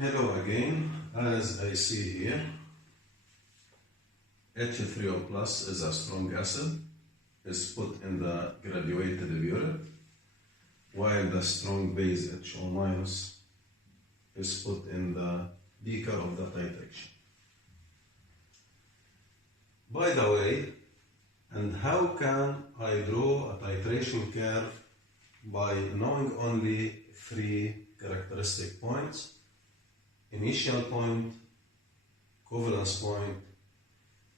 Hello again. As I see here, H3O plus is a strong acid, is put in the graduated burette, while the strong base HO minus is put in the beaker of the titration. By the way, and how can I draw a titration curve by knowing only three characteristic points: initial point, covalence point,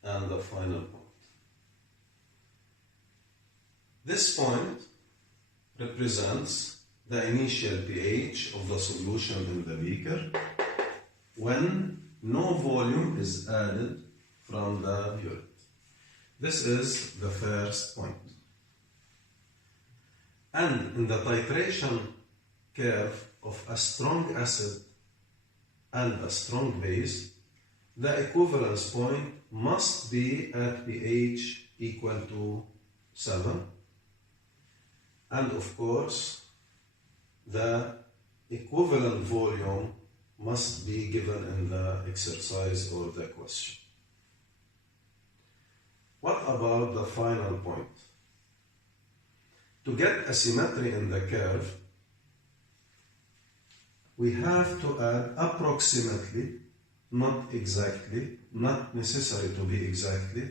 and the final point. This point represents the initial pH of the solution in the beaker when no volume is added from the burette. This is the first point. And in the titration curve of a strong acid and a strong base, the equivalence point must be at pH equal to 7. And of course, the equivalent volume must be given in the exercise or the question. What about the final point? To get a symmetry in the curve, we have to add approximately, not exactly, not necessary to be exactly,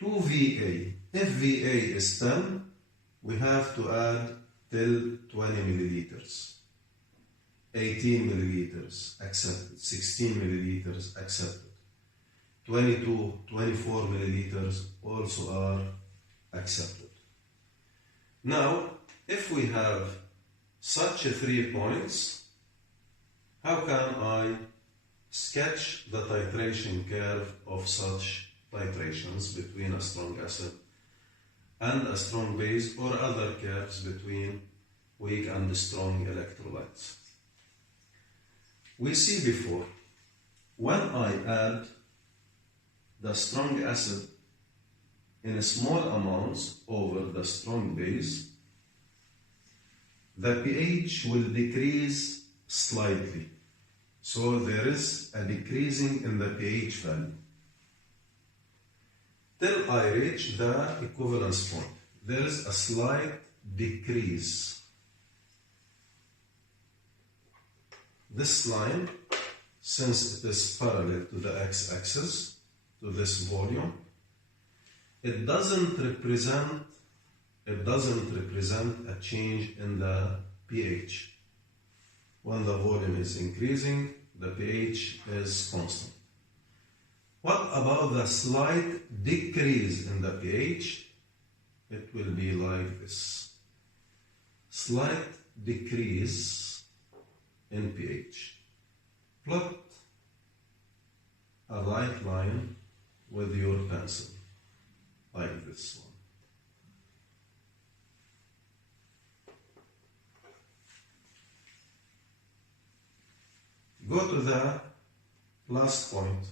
2 VA. If VA is 10, we have to add till 20 milliliters. 18 milliliters accepted, 16 milliliters accepted. 22, 24 milliliters also are accepted. Now, if we have such 3 points, how can I sketch the titration curve of such titrations between a strong acid and a strong base, or other curves between weak and strong electrolytes? We see before, when I add the strong acid in small amounts over the strong base, the pH will decrease slightly. So there is a decreasing in the pH value till I reach the equivalence point. There is a slight decrease. This line, since it is parallel to the x-axis, to this volume, it doesn't represent a change in the pH. When the volume is increasing, the pH is constant. What about the slight decrease in the pH? It will be like this. Slight decrease in pH. Plot a right line with your pencil, like this one. Go to the last point.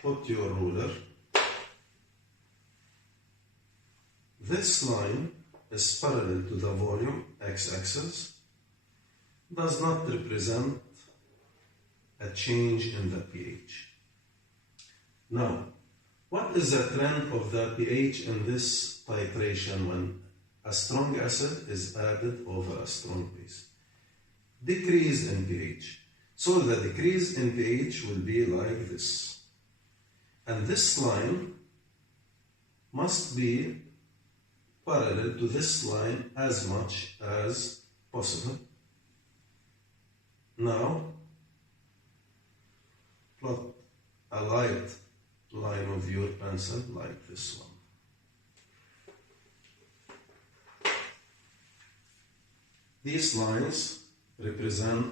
Put your ruler. This line is parallel to the volume x-axis, does not represent a change in the pH. Now, what is the trend of the pH in this titration when a strong acid is added over a strong base? Decrease in pH. So the decrease in pH will be like this. And this line must be parallel to this line as much as possible. Now, plot a light line with your pencil like this one. These lines represent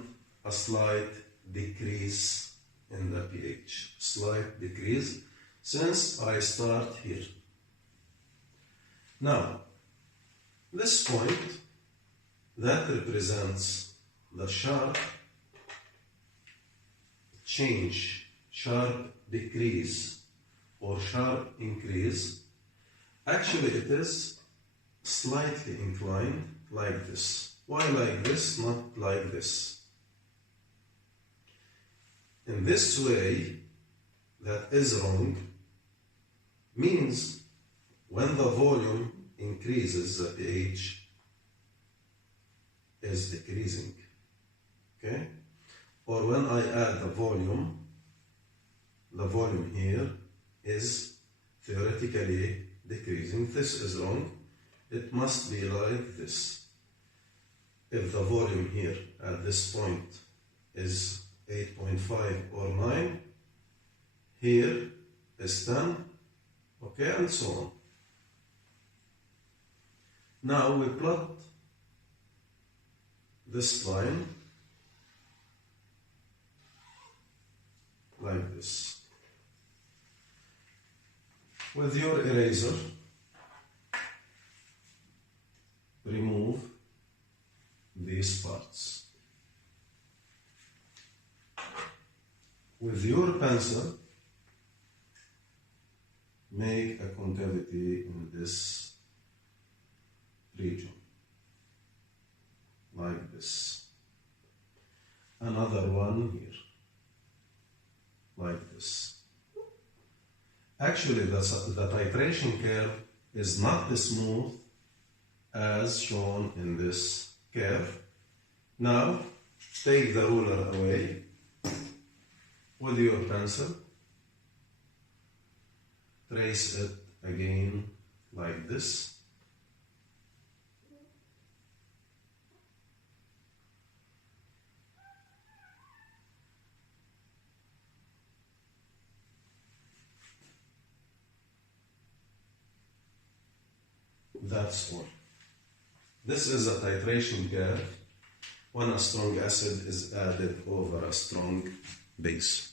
a slight decrease in the pH. Slight decrease since I start here. Now, this point that represents the sharp change, sharp decrease or sharp increase, actually it is slightly inclined like this. Why like this, not like this? In this way, that is wrong, means when the volume increases, the pH is decreasing. Okay? Or when I add the volume here is theoretically decreasing. This is wrong. It must be like this. If the volume here at this point is 8.5 or 9, here is 10, okay, and so on. Now we plot this line like this. With your eraser, remove these parts. With your pencil, make a concavity in this region, like this. Another one here, like this. Actually, the titration curve is not as smooth as shown in this curve. Now, take the ruler away with your pencil, trace it again like this. That's all. This is a titration curve when a strong acid is added over a strong base.